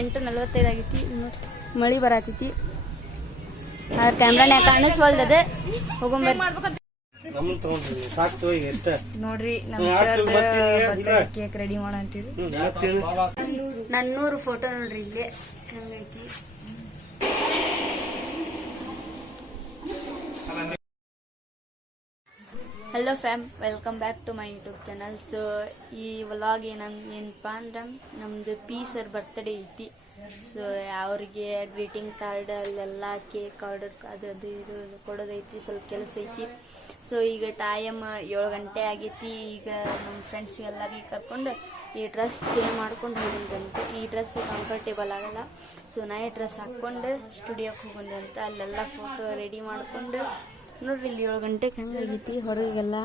ಎಂಟು ನಲ್ವತ್ತೈದು ಆಗೈತಿ ಮಳಿ ಬರತೈತಿ. ಆ ಕ್ಯಾಮ್ರಾನ್ಯಾಗ ಕಾಣಿಸ್ವಲ್ದದ. ಹೋಗೊಂಬರ್ರಿ ನೋಡ್ರಿ ನಮ್ ಸರ್. ಕೇಕ್ ರೆಡಿ ಮತ್ತೇನು ನನ್ನೂರು ಫೋಟೋ ನೋಡ್ರಿ ಇಲ್ಲಿ. ಹೆಂಗೈತಿ? Hello fam welcome back to my YouTube channel so ಈ ವ್ಲಾಗ್ ಏನನ್, ಏನಪ್ಪ ಅಂದ್ರೆ ನಮ್ಮದು ಪಿ ಸರ್ ಬರ್ತ್ಡೇ ಐತಿ. ಸೊ ಅವ್ರಿಗೆ ಗ್ರೀಟಿಂಗ್ ಕಾರ್ಡ್ ಅಲ್ಲೆಲ್ಲ ಕೇಕ್ ಆರ್ಡರ್ ಅದು ಅದು, ಇದು ಕೊಡೋದೈತಿ ಸ್ವಲ್ಪ ಕೆಲಸ ಐತಿ. ಸೊ ಈಗ ಟೈಮ್ ಏಳು ಗಂಟೆ ಆಗೈತಿ. ಈಗ ನಮ್ಮ ಫ್ರೆಂಡ್ಸ್ ಎಲ್ಲರಿಗೆ ಕರ್ಕೊಂಡು ಈ ಡ್ರೆಸ್ ಚೇಂಜ್ ಮಾಡ್ಕೊಂಡು ಹೋಗಿದ್ರಂತೆ ಈ ಡ್ರೆಸ್ ಕಂಫರ್ಟೇಬಲ್ ಆಗಲ್ಲ. ಸೊ ನಾ ಈ ಡ್ರೆಸ್ ಹಾಕ್ಕೊಂಡು ಸ್ಟುಡಿಯೋಕ್ಕೆ ಹೋಗೋದಂತ ಅಲ್ಲೆಲ್ಲ ಫೋಟೋ ರೆಡಿ ಮಾಡ್ಕೊಂಡು ನೋಡ್ರಿ, ಇಲ್ಲಿ ಏಳು ಗಂಟೆಗೆ ಹೆಂಗಾಗೈತಿ ಹೊರಗೆಲ್ಲ.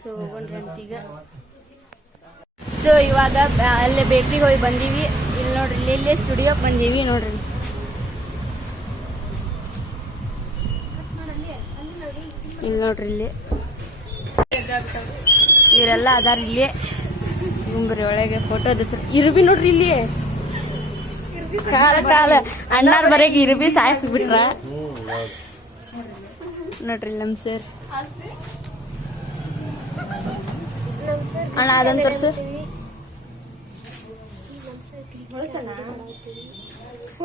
ಸೊ ಸೊ ಇವಾಗ ಅಲ್ಲೇ ಬೇಕ್ರಿಗೆ ಹೋಗಿ ಬಂದೀವಿ. ಇಲ್ಲಿ ನೋಡ್ರಿ, ಇಲ್ಲಿ, ಇಲ್ಲೇ ಸ್ಟುಡಿಯೋಗೆ ಬಂದೀವಿ ನೋಡ್ರಿ. ಇಲ್ಲಿ ನೋಡ್ರಿ, ಇಲ್ಲಿ. ಇವರೆಲ್ಲ ಅದಾರ ಇಲ್ಲಿ. ಗುಂಬ್ರಿ ಒಳಗೆ ಫೋಟೋ ಇರ್ಬಿ ನೋಡ್ರಿ ಇಲ್ಲಿ ಕಾಲ ಕಾಲ ಅಣ್ಣಾರ್ ಬರೆಗೆ ಇರ್ಬಿ ಸಾಯಿಸ್ಬಿಟ್ರ? ನೋಡ್ರಿ ನಮ್ ಸರ್. ಅಣ್ಣ ಅದನ್ ತೋರ್ಸು.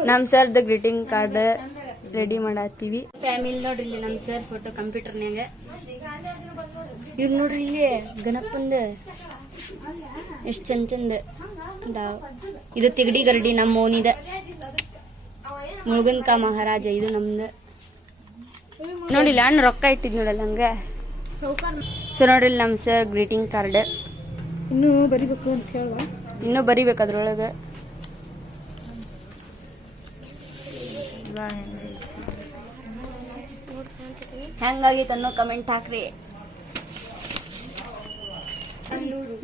ನಮ್ ಸರ್ದ ಗ್ರೀಟಿಂಗ್ ಕಾರ್ಡ್ ರೆಡಿ ಮಾಡತ್ತೀವಿ. ಫ್ಯಾಮಿಲಿ ನೋಡ್ರಿ ಇಲ್ಲಿ ನಮ್ ಸರ್ ಫೋಟೋ ಕಂಪ್ಯೂಟರ್ನ್ಯಾಗ ಇವ್ರು ನೋಡ್ರಿ ಇಲ್ಲಿ ಗಣಪಂದ. ಎಷ್ಟ್ ಚಂದ ಚಂದ. ಇದು ತಿಗಡಿ ಗರಡಿ ನಮ್ಮ ಮೋನಿದ ಮುಳುಗನ್ಕ ಮಹಾರಾಜ ಇದು ನಮ್ದ. ನೋಡಿಲ್ಲ ಅಣ್ಣ ರೊಕ್ಕ ಇಟ್ಟಿದ್ ನೋಡಲ್ಲ ಹಂಗೆ. ಸೊ ನೋಡ್ರಿ ಇಲ್ಲಿ ನಮ್ ಸರ್ ಗ್ರೀಟಿಂಗ್ ಕಾರ್ಡ್ ಇನ್ನೂ ಬರಿಬೇಕು ಅಂತ ಹೇಳುವ. ಇನ್ನೂ ಬರಿಬೇಕು ಅದ್ರೊಳಗೆ. ಹೆಂಗಾಗೈತೆ ಅನ್ನೋ ಕಮೆಂಟ್ ಹಾಕ್ರಿ.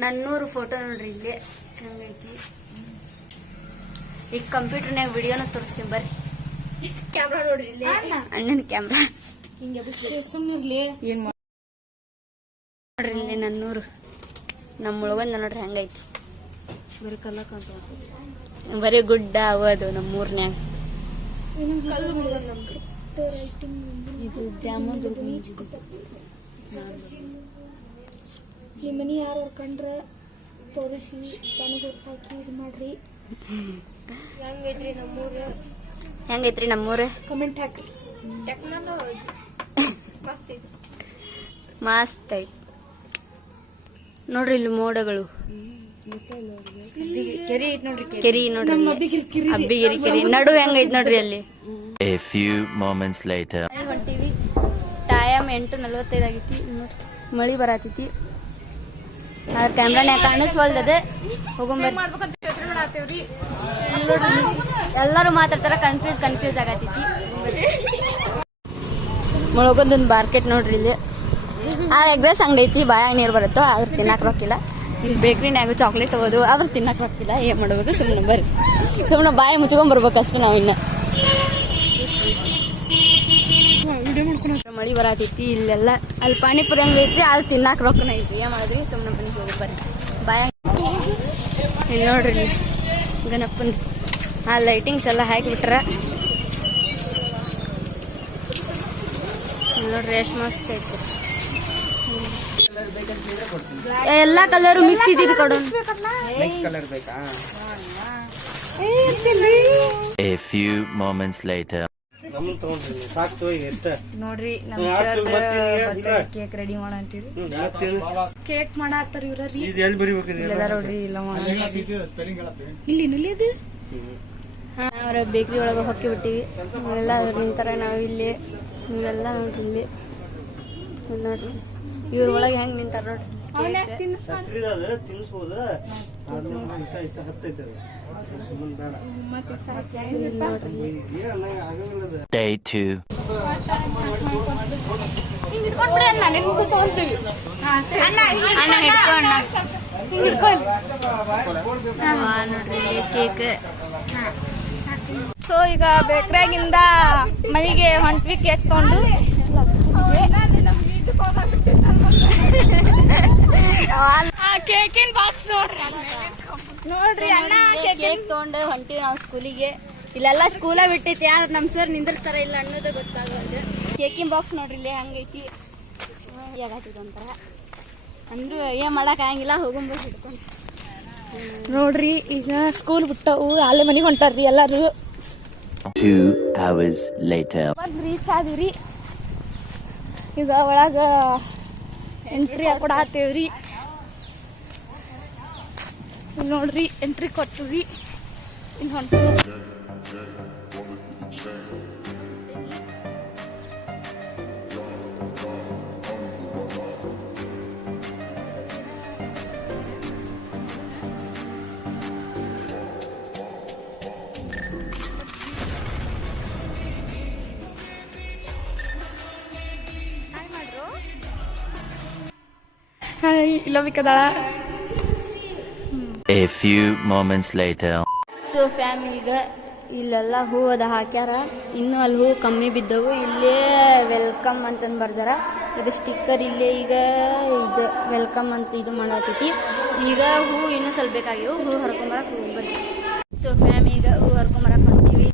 ನನ್ನೂರು ಫೋಟೋ ನೋಡ್ರಿ ಇಲ್ಲಿ. ಹೆಂಗೈತಿ ಈಗ ಕಂಪ್ಯೂಟರ್ನಾಗ ವಿಡಿಯೋನ ತೋರಿಸ್ತೀನಿ ಬರ್ರಿ. ಕ್ಯಾಮ್ರಾ ನೋಡ್ರಿ ಇಲ್ಲಿ. ಅಣ್ಣನ ಕ್ಯಾಮ್ರಾ ಹಿಂಗೆ ಸುಮ್ಮನಿರ್ಲಿ ಏನ್ ನೋಡ್ರಿ ಇಲ್ಲಿ ನನ್ನೂರು. ನಮ್ಮ ಒಳಗೊಂದ ನೋಡ್ರಿ ಹೆಂಗೈತಿ. ಬರೀ ಕಲ್ಲಕ್ ಅಂತ ಬರೀ ಗುಡ್ಡ ಅವದು ನಮ್ಮ ಊರ್ನ್ಯಾಗ ಇದು ದ್ಯಾಮದುರ್ಗ ಈ ಮನಿ ಯಾರು ಕಂಡ್ರ? ತೋರಿಸಿ ದನಗಳಿಗೆ ಹಾಕಿ ಇದು ಮಾಡ್ರಿ. ಹೆಂಗೈತ್ರಿ ನಮ್ಮೂರ? ಹೆಂಗೈತ್ರಿ ನಮ್ಮೂರ? ಕಮೆಂಟ್ ಹಾಕ್ರಿ. ಟೆಕ್ನಾಲಜಿ ಮಸ್ತ್ ಐತಿ ಮಸ್ತ್ ಐತಿ. ನೋಡ್ರಿ ಇಲ್ಲಿ ಮೋಡಗಳು. ಕೆರಿ ಐತಿ ನೋಡ್ರಿ ಕೆರಿ. ನೋಡ್ರಿ. ಅಬ್ಬಿಗಿರಿ ಕೆರಿ ನಡು ಹೆಂಗೈತಿ ನೋಡ್ರಿ ಅಲ್ಲಿ. ಹೊಂಟಿವಿ ಟೈಮ್ ಎಂಟು ನಲ್ವತ್ತೈದು ಆಗೈತಿ. ಮಳಿ ಬರತೈತಿ. ಅದ್ರ ಕ್ಯಾಮ್ರಾನ್ಯಾಗ ಕಾಣಿಸ್ವಲ್ದದ. ಹೋಗೊಂಬರ್ರಿ ಎಲ್ಲರೂ ಮಾತಾಡ್ತಾರ ಕನ್ಫ್ಯೂಸ್ ಕನ್ಫ್ಯೂಸ್ ಆಗತೈತಿ. ಮುಳುಗೋದೊಂದು ಮಾರ್ಕೆಟ್ ನೋಡ್ರಿ ಇಲ್ಲಿ. ಆ ಎಗ್ರೆಸ್ ಅಂಗಡಿ ಐತಿ ಬಾಯಾಗ ನೀರು ಬರುತ್ತೋ ಆದ್ರೆ ತಿನ್ನಕ್ ರೊಕ್ಕಿಲ್ಲ. ಇಲ್ಲಿ ಬೇಕ್ರಿನ್ಯಾಗ ಚಾಕ್ಲೇಟ್ ಹೋಗೋದು ಆದ್ರೆ ತಿನ್ನಕ್ ರೊಕ್ಕಿಲ್ಲ ಏನ್ ಮಾಡೋದು ಸುಮ್ಮನೆ ಬರ್ರಿ. ಸುಮ್ಮನೆ ಬಾಯಿ ಮುಚ್ಕೊಂಡ್ ಬರ್ಬೇಕಷ್ಟೇ ನಾವು ಇನ್ನ. ಮಳಿ ಬರತೈತಿ ಇಲ್ಲೆಲ್ಲ. ಅಲ್ಲಿ ಪಾನಿಪುರಿ ಅಂಗಡಿ ಐತಿ ಅಲ್ಲಿ ತಿನ್ನಾಕ ರೊಕ್ಕನ ಐತಿ ಏನ್ ಮಾಡಿದ್ರಿ? ಸುಮ್ಮನೆ ಬನ್ನಿ ಹೋಗಿ ಬರ್ರಿ. ಬಾಯ. ಇಲ್ಲಿ ನೋಡ್ರಿ ಇಲ್ಲಿ ಗಣಪನ್. ಆ ಲೈಟಿಂಗ್ಸ್ ಎಲ್ಲ ಹಾಕಿಬಿಟ್ರ. ನೋಡ್ರಿ ಎಷ್ಟು ಮಸ್ತ್ ಐತಿ. ಎಲ್ಲಾ ಕಲರ್ ಮಿಕ್ಸ್ ಇದ್ದಿದ್ದು ಕೊಡೋಣ ನೆಕ್ಸ್ಟ್ ಕಲರ್ ಬೇಕಾ? A few moments later. ತಗೊಂಡ್ರಿ. ಎಷ್ಟ? ನೋಡ್ರಿ ನಮ್ ಸರ್ ಕೇಕ್ ರೆಡಿ ಮಾಡಂತೀರಿ ಕೇಕ್ ಮಾಡತ್ತಾರ ಇವ್ರ ರೀ ಇದು ಎಲ್ಲಿ ಬರಿಬೇಕಿದೆ? ಇಲ್ಲದ ನೋಡ್ರಿ ಇಲ್ಲ ಇಲ್ಲಿ ನಿಲ್ಲಿದು ಅವ್ರ ಬೇಕ್ರಿ ಒಳಗೆ ಹೊಕ್ಕಿ ಬಿಟ್ಟಿವಿ. ಎಲ್ಲ ಇವ್ರು ನಿಂತಾರ ನಾವು ಇಲ್ಲಿ. ನೀವೆಲ್ಲ ನೋಡ್ರಿ ಇಲ್ಲಿ. ನೋಡ್ರಿ. ಇವ್ರ ಒಳಗೆ ಹೆಂಗ್ ನಿಂತಾರ ನೋಡ್ರಿ. ಇಸ ಹತ್ತೈತೆ ಅದು ಸುಮ್ಮನೆ ಬೇಡ ಇಲ್ಲಿ ನೋಡ್ರಿ ಇಲ್ಲಿ. ಏನ್ ಅನ್ನಂಗ ಆಗಂಗಿಲ್ಲ ಅದು Day 2. ಅಣ್ಣ ಹಿಡ್ಕೊ ಅಣ್ಣ ಹಾ, ನೋಡ್ರಿ ಇಲ್ಲಿ ಕೇಕ್ ಸೊ ಈಗ ಬೇಕ್ರಾಗಿಂದ ಮನೆಗೆ ಹೊಂಟ್ವಿ ಕೇಕ್ ತಗೊಂಡು ಕೇಕಿನ ಬಾಕ್ಸ್ ನೋಡ್ರಿ ನೋಡ್ರಿ ಅಣ್ಣ ಕೇಕ್ ತಗೊಂಡು ಹೊಂಟಿವಿ ನಾವು ಸ್ಕೂಲಿಗೆ. ಇಲ್ಲೆಲ್ಲ ಸ್ಕೂಲ ಬಿಟ್ಟೈತಿ ಯಾರ ನಮ್ ಸರ್ ನಿಂದಿರ್ತಾರ. ಇಲ್ಲ ಅನ್ನೋದು ಗೊತ್ತಾಗಲ್ದು ಕೇಕಿನ ಬಾಕ್ಸ್ ನೋಡ್ರಿ ಇಲ್ಲಿ ಹಂಗೈತಿ. ಒಂಥರ. ಅಂದ್ರು ಏನ್ ಮಾಡಕ್ ಆಗಂಗಿಲ್ಲ ಹೋಗೊಂಬ ಹಿಡ್ಕೊಂಡು. ನೋಡ್ರಿ ಈಗ ಸ್ಕೂಲ್ ಬಿಟ್ಟವು ಅಲ್ಲೇ ಮನೆಗೆ ಹೊಂಟಾರ್ರಿ ಎಲ್ಲಾರು. Two hours later. ಬಂದ್ ರೀಚ್ ಆದಿರಿ ಈಗ ಒಳಗ ಎಂಟ್ರಿ ಕೊಡಾತೇವ್ರಿ ಇಲ್ಲಿ ನೋಡ್ರಿ ಎಂಟ್ರಿ ಕೊಟ್ಟಿವಿ ಇಲ್ಲಿ ಹೊಂಟು ಇಲ್ಲ ಬೇಕದಾಳ A few moments later. So fam ಈಗ ಇಲ್ಲೆಲ್ಲ ಹೂ ಅದ ಹಾಕ್ಯಾರ. ಇನ್ನೂ ಅಲ್ಲಿ ಹೂ ಕಮ್ಮಿ ಬಿದ್ದವು. ಇಲ್ಲೇ ವೆಲ್ಕಮ್ ಅಂತಂದು ಬರ್ದಾರ. ಇದು ಸ್ಟಿಕ್ಕರ್ ಇಲ್ಲೇ ಈಗ ಇದು ವೆಲ್ಕಮ್ ಅಂತ ಇದು ಮಾಡತೈತಿ ಈಗ ಹೂ ಇನ್ನೂ ಸ್ವಲ್ಪ ಬೇಕಾಗ್ಯವು. ಹೂ ಹರ್ಕೊಂಬರಕ್ಕೆ ಬರ್ತೀವಿ. ಸೊ ಫ್ಯಾಮ್ ಈಗ ಹೂ ಹರ್ಕೊಂಬರಕ್ಕೆ ಹೊಂಟೀವಿ.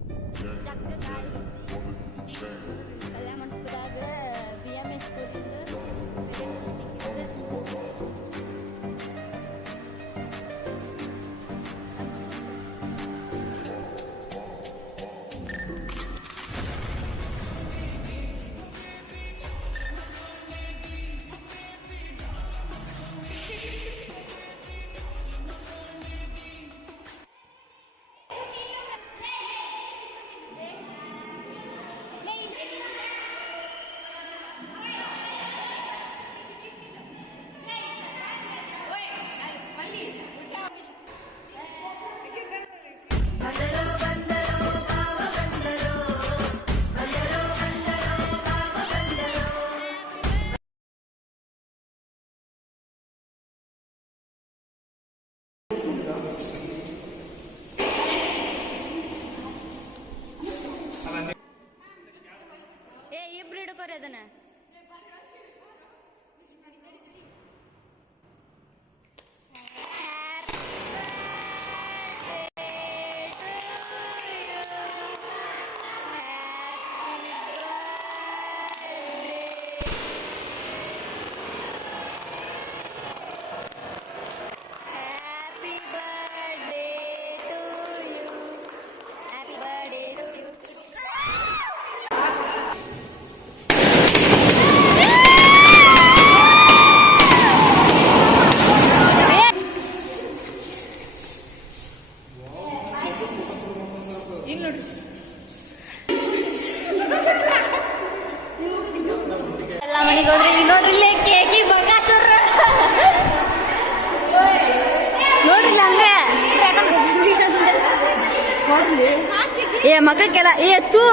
ಮಗಕ್ಕೆಲ್ಲ, ಏ, ತೂ.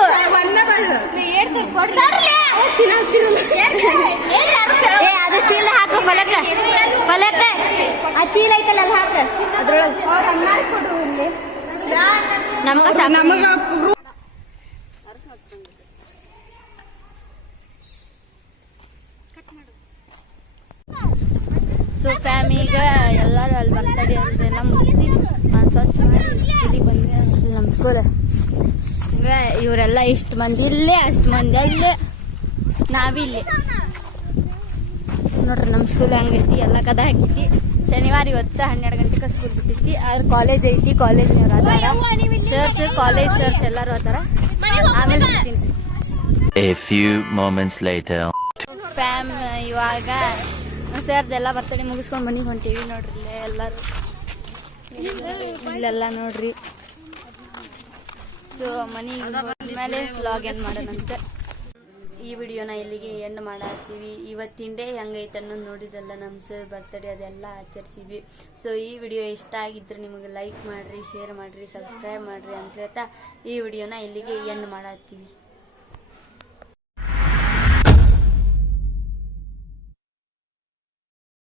ಏ, ಅದು ಚೀಲ ಹಾಕು, ಫಲಕ. ಫಲಕ. ಆ ಚೀಲ ಐತಲ್ಲ ಅಲ್ಲಿ ಹಾಕ. ಅದ್ರೊಳಗೆ. ನಮಗ ಸಾಕು. ಸೊ ಫ್ಯಾಮ್ ಈಗ ಎಲ್ಲರೂ ಅಲ್ಲಿ ಬರ್ತಡೆ ಅಂತೆಲ್ಲ ಮುಗಿಸಿ, ನಾನು ಸ್ವಚ್ಛ ಮಾಡಿ, ಇಲ್ಲಿ ಬಂದೆ ಇವರೆಲ್ಲ ಇಷ್ಟು ಮಂದಿ ಇಲ್ಲೇ ಅಷ್ಟು ಮಂದಿ ಅಲ್ಲೇ. ನಾವಿಲ್ಲಿ. ನೋಡ್ರಿ ನಮ್ಮ ಸ್ಕೂಲ್ ಹಂಗೈತಿ ಎಲ್ಲ ಕದ ಹಾಕಿದ್ದಿ. ಶನಿವಾರ ಇವತ್ತು ಹನ್ನೆರಡು ಗಂಟೆಗೆ ಸ್ಕೂಲ್ ಬಿಟ್ಟೈತಿ ಆದ್ರೆ ಕಾಲೇಜ್ ಐತಿ ಕಾಲೇಜ್ ಅದಾರ. ಸರ್ಸ್ ಕಾಲೇಜ್ ಸರ್ಸ್ ಎಲ್ಲರೂ ಅದಾರ. ಆಮೇಲೆ ಸಿಗ್ತೀನಿ. A few moments later. Fam ಇವಾಗ ಸರ್ದೆಲ್ಲ ಬರ್ತಡೇ ಮುಗಿಸ್ಕೊಂಡು ಮನೆಗೆ ಹೊಂಟೀವಿ ನೋಡ್ರಿ ಇಲ್ಲೇ ಎಲ್ಲರೂ. ಇಲ್ಲೆಲ್ಲ ನೋಡ್ರಿ. ಸೊ ಮನೆಗೆ ಮೇಲೆ ವ್ಲಾಗ್ ಎಂಡ್ ಮಾಡೋಣಂತೆ? ಈ ವಿಡಿಯೋನ ಇಲ್ಲಿಗೆ ಎಂಡ್ ಮಾಡತ್ತೀವಿ. ಇವತ್ತಿನ ಡೇ ಹೆಂಗೈತೆ ಅನ್ನೋದು ನೋಡಿದ್ರಲ್ಲ ನಮ್ಮ ಸರ್ ಬರ್ತಡೇ ಅದೆಲ್ಲ ಆಚರಿಸಿದ್ವಿ. ಸೊ ಈ ವಿಡಿಯೋ ಇಷ್ಟ ಆಗಿದ್ರೆ ನಿಮಗೆ ಲೈಕ್ ಮಾಡಿರಿ ಶೇರ್ ಮಾಡಿರಿ ಸಬ್ಸ್ಕ್ರೈಬ್ ಮಾಡಿರಿ ಅಂತ ಹೇಳ್ತಾ ಈ ವಿಡಿಯೋನ ಇಲ್ಲಿಗೆ ಎಂಡ್ ಮಾಡತ್ತೀವಿ.